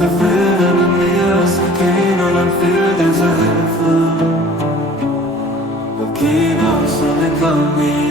verwirren wir es gehen und dann fehlt diese Hilfe. Gehen uns und wir kommen